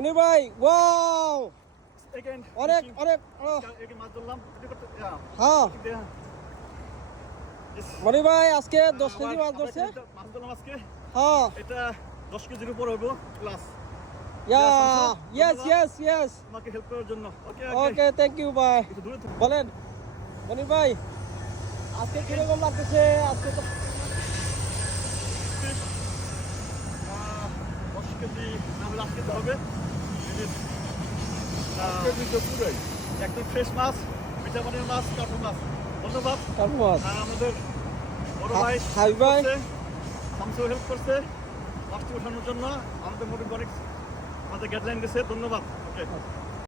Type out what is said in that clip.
মনির ভাই wow Again, অনেক fishing. অনেক Again, মাছ ধরলাম। Yeah. হ্যাঁ Yeah. Yes. মনির ভাই আজকে 10 কেজি মাছ আমরা ধরছে মাছ ধরলাম আজকে। হ্যাঁ এটা 10 কেজির উপর হইব প্লাস। ইয়া ধন্যবাদ। ইয়েস আমাকে হেল্প করার জন্য। ওকে ওকে থ্যাংক ইউ ভাই একটু দূরে থাক। বলেন মনির ভাই আজকে কিরকম লাগতেছে আজকে তো 10 কেজি না হলে 8 কেজি হবে। একদম ফ্রেশ মাছ, মিঠা পানির মাছ, কার্পন মাছ। ধন্যবাদ। ধন্যবাদ আমাদের বড় ভাই হাই ভাই শামসু হেল্প করছে মাছটি ওঠানোর জন্য। আমাদের মোটামুটি অনেক আমাদের গাইডলাইন দিয়েছে। ধন্যবাদ। ওকে